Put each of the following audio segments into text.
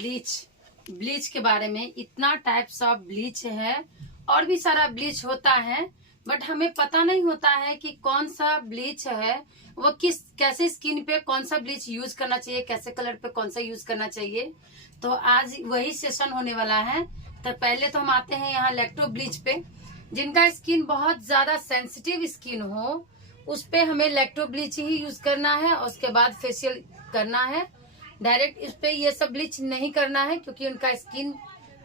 Bleach के बारे में। इतना टाइप्स ऑफ ब्लीच है और भी सारा ब्लीच होता है, बट हमें पता नहीं होता है कि कौन सा ब्लीच है वो कैसे स्किन पे कौन सा ब्लीच यूज करना चाहिए, कैसे कलर पे कौन सा यूज करना चाहिए। तो आज वही सेशन होने वाला है। तो पहले तो हम आते हैं यहाँ लैक्टो ब्लीच पे। जिनका स्किन बहुत ज्यादा सेंसिटिव स्किन हो उस पे हमें लैक्टो ब्लीच ही यूज करना है और उसके बाद फेशियल करना है। डायरेक्ट इस पे ये सब ब्लीच नहीं करना है, क्योंकि उनका स्किन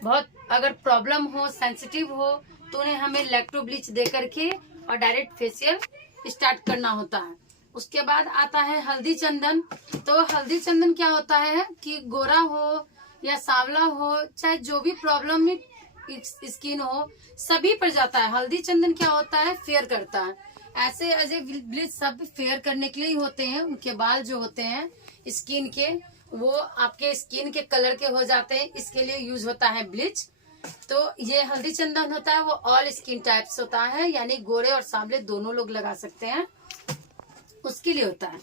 बहुत अगर प्रॉब्लम हो, सेंसिटिव हो, तो उन्हें हमें लैक्टो ब्लीच दे करके और डायरेक्ट फेशियल स्टार्ट करना होता है। उसके बाद आता है हल्दी चंदन। तो हल्दी चंदन क्या होता है कि गोरा हो या सांवला हो, चाहे जो भी प्रॉब्लम में स्किन हो, सभी पर जाता है। हल्दी चंदन क्या होता है, फेयर करता है। ऐसे ऐसे ब्लीच सब फेयर करने के लिए ही होते हैं। उनके बाल जो होते हैं स्किन के, वो आपके स्किन के कलर के हो जाते हैं, इसके लिए यूज होता है ब्लीच। तो ये हल्दी चंदन होता है वो ऑल स्किन टाइप्स होता है, यानी गोरे और सांवले दोनों लोग लगा सकते हैं, उसके लिए होता है।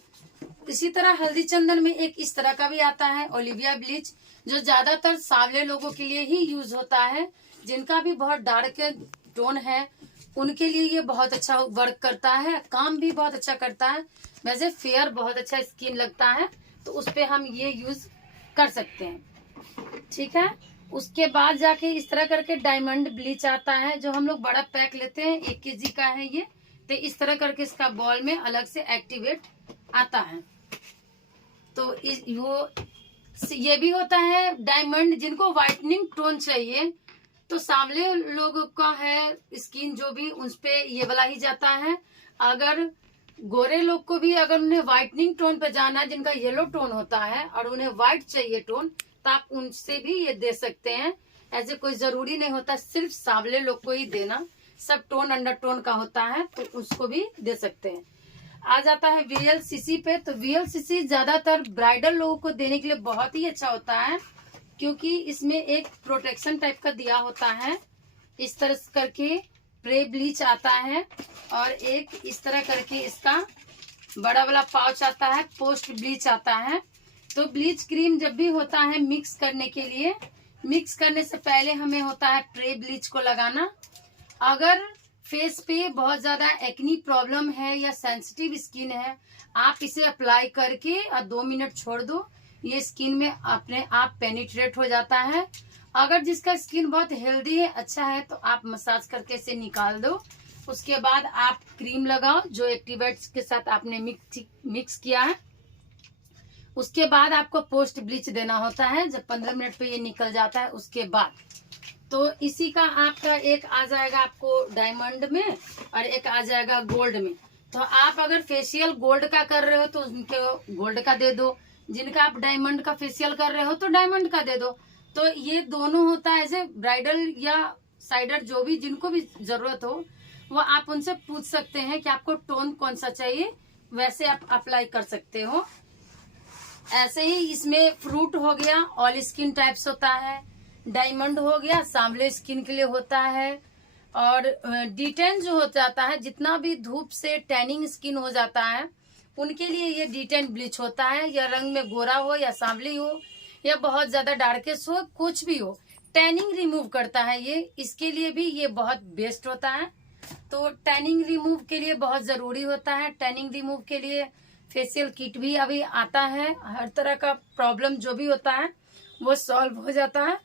इसी तरह हल्दी चंदन में एक इस तरह का भी आता है ओलिविया ब्लीच, जो ज्यादातर सांवले लोगों के लिए ही यूज होता है। जिनका भी बहुत डार्क टोन है उनके लिए ये बहुत अच्छा वर्क करता है, काम भी बहुत अच्छा करता है। वैसे फेयर बहुत अच्छा स्किन लगता है, तो उस पे हम ये यूज कर सकते हैं, ठीक है। उसके बाद जाके इस तरह करके डायमंड ब्लीच आता है, जो हम लोग बड़ा पैक लेते हैं, 1 kg का है ये। तो इस तरह करके इसका बॉल में अलग से एक्टिवेट आता है। तो ये भी होता है डायमंड। जिनको व्हाइटनिंग टोन चाहिए, तो सांवले लोगों का है स्किन जो भी, उस पे ये वाला ही जाता है। अगर गोरे लोग को भी अगर उन्हें व्हाइटनिंग टोन पे जाना है, जिनका येलो टोन होता है और उन्हें व्हाइट चाहिए टोन, तो आप उनसे भी ये दे सकते हैं। ऐसे कोई जरूरी नहीं होता सिर्फ सांवले लोग को ही देना, सब टोन अंडर टोन का होता है, तो उसको भी दे सकते हैं। आ जाता है VLCC पे। तो VLCC ज्यादातर ब्राइडल लोगों को देने के लिए बहुत ही अच्छा होता है, क्योंकि इसमें एक प्रोटेक्शन टाइप का दिया होता है। इस तरह करके प्रे ब्लीच आता है और एक इस तरह करके इसका बड़ा वाला पाउच आता है, पोस्ट ब्लीच आता है। तो ब्लीच क्रीम जब भी होता है मिक्स करने के लिए, मिक्स करने से पहले हमें होता है प्रे ब्लीच को लगाना। अगर फेस पे बहुत ज्यादा एक्नी प्रॉब्लम है या सेंसिटिव स्किन है, आप इसे अप्लाई करके और 2 मिनट छोड़ दो, ये स्किन में अपने आप पेनिट्रेट हो जाता है। अगर जिसका स्किन बहुत हेल्दी है, अच्छा है, तो आप मसाज करके इसे निकाल दो। उसके बाद आप क्रीम लगाओ जो एक्टिवेट्स के साथ आपने मिक्स किया है। उसके बाद आपको पोस्ट ब्लीच देना होता है, जब 15 मिनट पे ये निकल जाता है उसके बाद। तो इसी का आपका एक आ जाएगा आपको डायमंड में और एक आ जाएगा गोल्ड में। तो आप अगर फेशियल गोल्ड का कर रहे हो तो उनके गोल्ड का दे दो, जिनका आप डायमंड का फेशियल कर रहे हो तो डायमंड का दे दो। तो ये दोनों होता है। ऐसे ब्राइडल या साइडर जो भी जिनको भी जरूरत हो, वो आप उनसे पूछ सकते हैं कि आपको टोन कौन सा चाहिए, वैसे आप अप्लाई कर सकते हो। ऐसे ही इसमें फ्रूट हो गया, ऑल स्किन टाइप्स होता है। डायमंड हो गया, सांवले स्किन के लिए होता है। और D10 जो हो जाता है, जितना भी धूप से टैनिंग स्किन हो जाता है उनके लिए ये D10 ब्लीच होता है। या रंग में गोरा हो या सांवली हो या बहुत ज्यादा डार्केस्ट हो, कुछ भी हो, टैनिंग रिमूव करता है ये। इसके लिए भी ये बहुत बेस्ट होता है। तो टैनिंग रिमूव के लिए बहुत जरूरी होता है। टैनिंग रिमूव के लिए फेशियल किट भी अभी आता है। हर तरह का प्रॉब्लम जो भी होता है वो सॉल्व हो जाता है।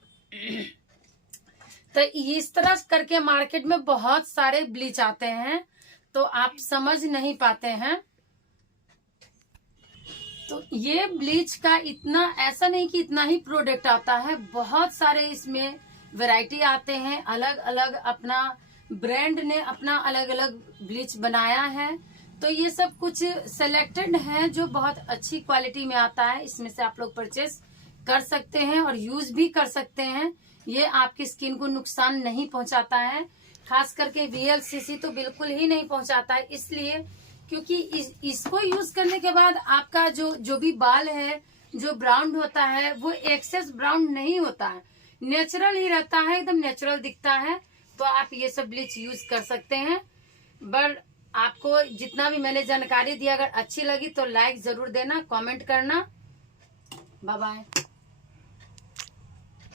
तो इस तरह करके मार्केट में बहुत सारे ब्लीच आते हैं, तो आप समझ नहीं पाते हैं। तो ये ब्लीच का इतना ऐसा नहीं कि इतना ही प्रोडक्ट आता है, बहुत सारे इसमें वैरायटी आते हैं। अलग अलग अपना ब्रांड ने अपना अलग अलग ब्लीच बनाया है। तो ये सब कुछ सिलेक्टेड है जो बहुत अच्छी क्वालिटी में आता है। इसमें से आप लोग परचेस कर सकते हैं और यूज भी कर सकते हैं। ये आपकी स्किन को नुकसान नहीं पहुंचाता है, खास करके VLCC तो बिल्कुल ही नहीं पहुंचाता है। इसलिए क्योंकि इसको यूज करने के बाद आपका जो भी बाल है जो ब्राउन होता है वो एक्सेस ब्राउन नहीं होता है, नेचुरल ही रहता है, एकदम नेचुरल दिखता है। तो आप ये सब ब्लीच यूज कर सकते हैं। बट आपको जितना भी मैंने जानकारी दिया, अगर अच्छी लगी तो लाइक जरूर देना, कमेंट करना। Bye bye.